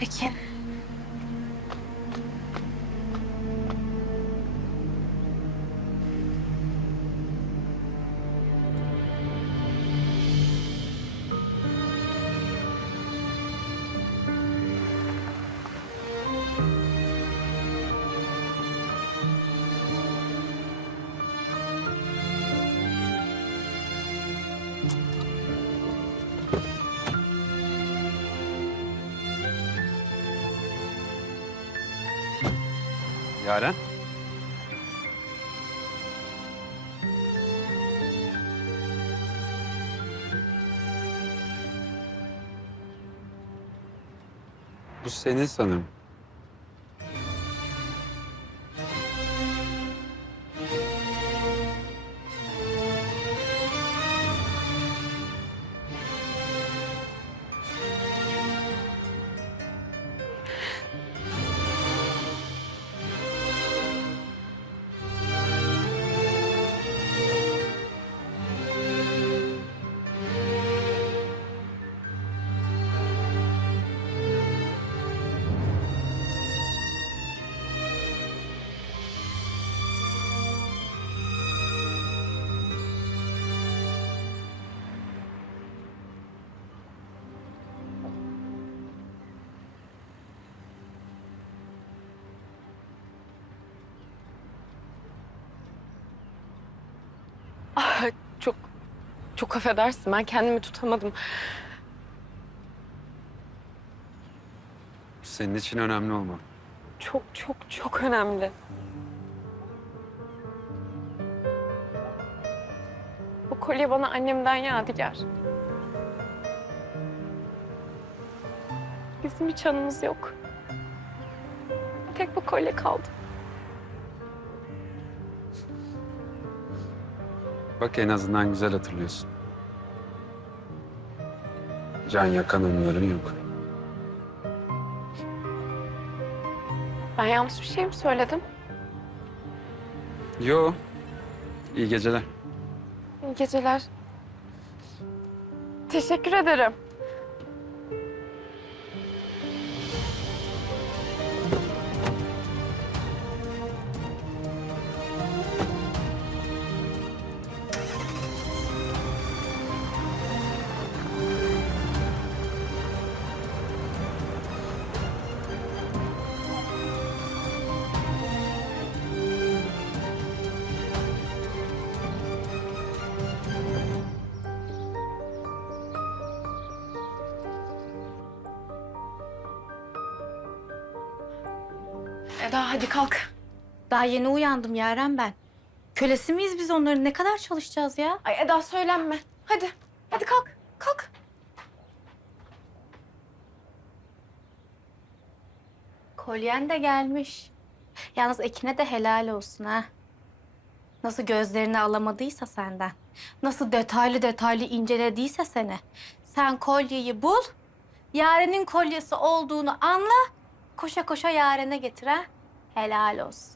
Ekin. Yaren? Bu senin sanırım. Çok affedersin ben kendimi tutamadım. Senin için önemli olma. Çok çok çok önemli. Bu kolye bana annemden yadigar. Bizim hiç anımız yok. Bir tek bu kolye kaldı. Bak en azından güzel hatırlıyorsun. Can yakan anıların yok. Ben yanlış bir şey mi söyledim? Yo. İyi geceler. İyi geceler. Teşekkür ederim. Eda hadi kalk. Daha yeni uyandım Yaren ben. Kölesi miyiz biz onların? Ne kadar çalışacağız ya? Ay Eda söylenme. Hadi. Hadi kalk. Kalk. Kolyen de gelmiş. Yalnız Ekin'e de helal olsun ha. Nasıl gözlerini alamadıysa senden. Nasıl detaylı detaylı incelediyse seni. Sen kolyeyi bul. Yaren'in kolyesi olduğunu anla. Koşa koşa Yaren'e getir ha. Helal olsun.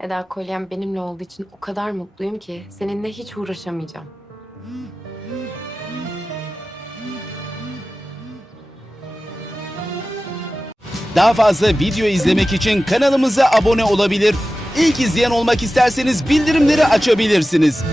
Eda kolyem benimle olduğu için o kadar mutluyum ki seninle hiç uğraşamayacağım. Daha fazla video izlemek için kanalımıza abone olabilir. İlk izleyen olmak isterseniz bildirimleri açabilirsiniz.